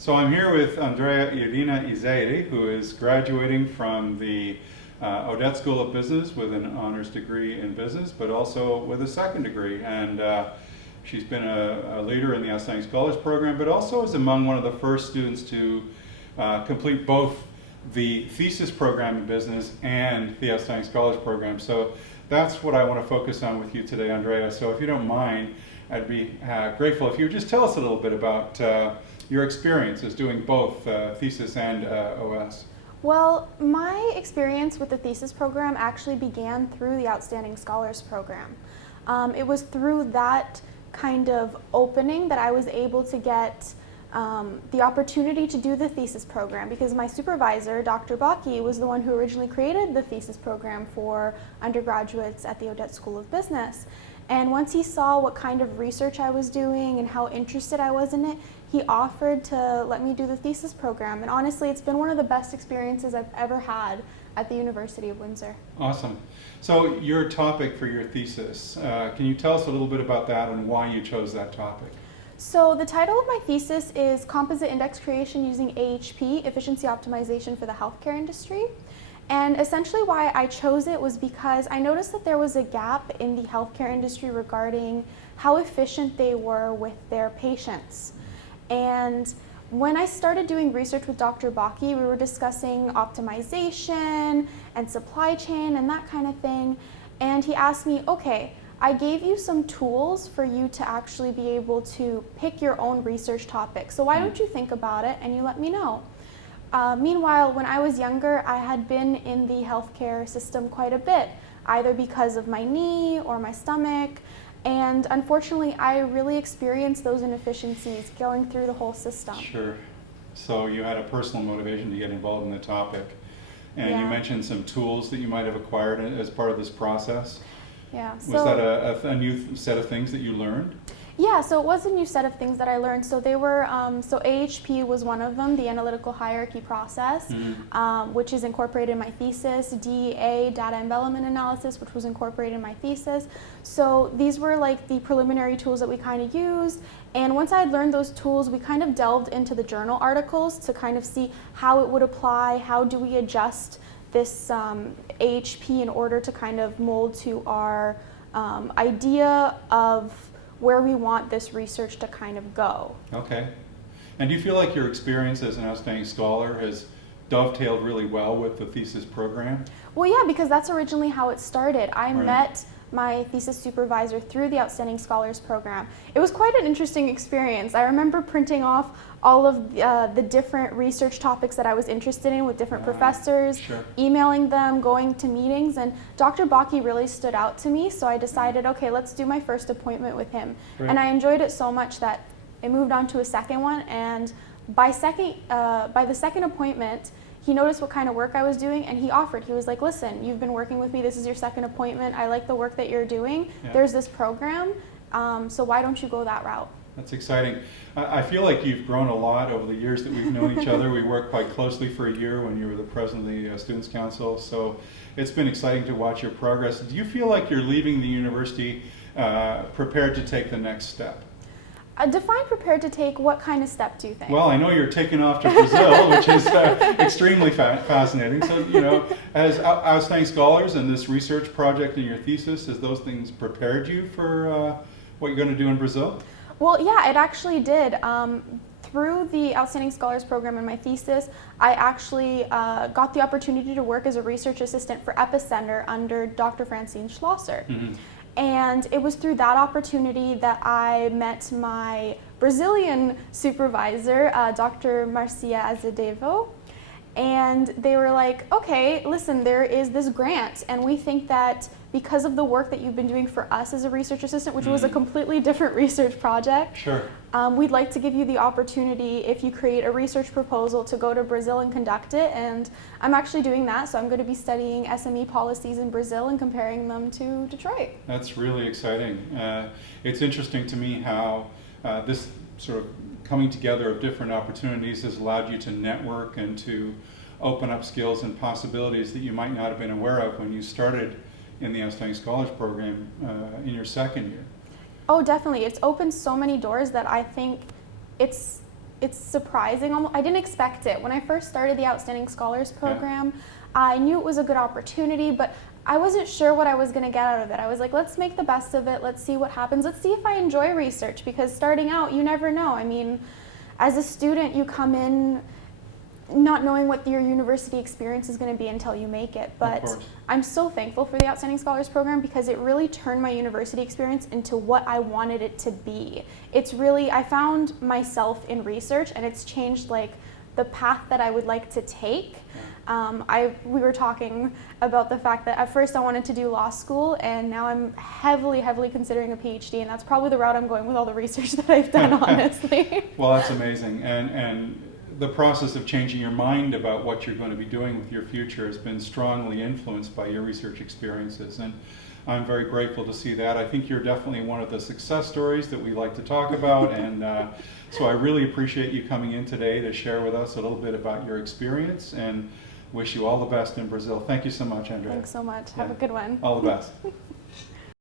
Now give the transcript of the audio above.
So I'm here with Andrea Yzeiri, who is graduating from the Odette School of Business with an honors degree in business, but also with a second degree. And she's been a leader in the Outstanding Scholars Program, but also is among one of the first students to complete both the thesis program in business and the Outstanding Scholars Program. So that's what I want to focus on with you today, Andrea. So if you don't mind, I'd be grateful if you would just tell us a little bit about your experiences doing both thesis and OS. Well, my experience with the thesis program actually began through the Outstanding Scholars Program. It was through that kind of opening that I was able to get the opportunity to do the thesis program, because my supervisor, Dr. Baki, was the one who originally created the thesis program for undergraduates at the Odette School of Business. And once he saw what kind of research I was doing and how interested I was in it, he offered to let me do the thesis program. And honestly, it's been one of the best experiences I've ever had at the University of Windsor. Awesome. So your topic for your thesis, can you tell us a little bit about that and why you chose that topic? So the title of my thesis is Composite Index Creation Using AHP, Efficiency Optimization for the Healthcare Industry. And essentially why I chose it was because I noticed that there was a gap in the healthcare industry regarding how efficient they were with their patients. And when I started doing research with Dr. Baki, we were discussing optimization and supply chain and that kind of thing. And he asked me, okay, I gave you some tools for you to actually be able to pick your own research topic. So why don't you think about it and you let me know? Meanwhile, when I was younger, I had been in the healthcare system quite a bit, either because of my knee or my stomach. And unfortunately, I really experienced those inefficiencies going through the whole system. Sure. So you had a personal motivation to get involved in the topic. And Yeah. you mentioned some tools that you might have acquired as part of this process. Yeah. Was that a new set of things that you learned? Yeah, so it was a new set of things that I learned. So they were, so AHP was one of them, the analytical hierarchy process, which is incorporated in my thesis, DEA, data envelopment analysis, which was incorporated in my thesis. So these were like the preliminary tools that we kind of used. And once I had learned those tools, we kind of delved into the journal articles to kind of see how it would apply, how do we adjust this AHP in order to kind of mold to our idea of where we want this research to kind of go. Okay. And do you feel like your experience as an outstanding scholar has dovetailed really well with the thesis program? Well, yeah, because that's originally how it started. I Right. met my thesis supervisor through the Outstanding Scholars Program. It was quite an interesting experience. I remember printing off all of the different research topics that I was interested in with different professors, Sure. emailing them, going to meetings, and Dr. Baki really stood out to me, so I decided, okay, let's do my first appointment with him. Great. And I enjoyed it so much that it moved on to a second one, and by the second appointment, he noticed what kind of work I was doing, and he offered. He was like, listen, you've been working with me, this is your second appointment, I like the work that you're doing, Yeah. there's this program, so why don't you go that route? That's exciting. I feel like you've grown a lot over the years that we've known each other. We worked quite closely for a year when you were the president of the Students' Council, so it's been exciting to watch your progress. Do you feel like you're leaving the university prepared to take the next step? Define prepared to take, what kind of step do you think? Well, I know you're taking off to Brazil, which is extremely fascinating. So, you know, as outstanding scholars and this research project in your thesis, has those things prepared you for what you're going to do in Brazil? Well, yeah, it actually did. Through the Outstanding Scholars Program in my thesis, I actually got the opportunity to work as a research assistant for Epicenter under Dr. Francine Schlosser. Mm-hmm. And it was through that opportunity that I met my Brazilian supervisor, Dr. Marcia Azevedo. And they were like, okay, listen, there is this grant, and we think that because of the work that you've been doing for us as a research assistant, which was a completely different research project, Sure. we'd like to give you the opportunity, if you create a research proposal, to go to Brazil and conduct it. And I'm actually doing that, so I'm going to be studying SME policies in Brazil and comparing them to Detroit. That's really exciting. It's interesting to me how this sort of coming together of different opportunities has allowed you to network and to open up skills and possibilities that you might not have been aware of when you started in the Outstanding Scholars Program in your second year. Oh, definitely. It's opened so many doors that I think it's it's surprising. I didn't expect it. When I first started the Outstanding Scholars Program, I knew it was a good opportunity, but I wasn't sure what I was going to get out of it. I was like, let's make the best of it. Let's see what happens. Let's see if I enjoy research, because starting out, you never know. I mean, as a student, you come in not knowing what your university experience is going to be until you make it. But I'm so thankful for the Outstanding Scholars Program, because it really turned my university experience into what I wanted it to be. It's really, I found myself in research, and it's changed like the path that I would like to take. We were talking about the fact that at first I wanted to do law school, and now I'm heavily considering a PhD, and that's probably the route I'm going with all the research that I've done, honestly. Well, that's amazing. And the process of changing your mind about what you're going to be doing with your future has been strongly influenced by your research experiences, and I'm very grateful to see that. I think you're definitely one of the success stories that we like to talk about, and so I really appreciate you coming in today to share with us a little bit about your experience, and wish you all the best in Brazil. Thank you so much, Andrea. Thanks so much. Have a good one. All the best.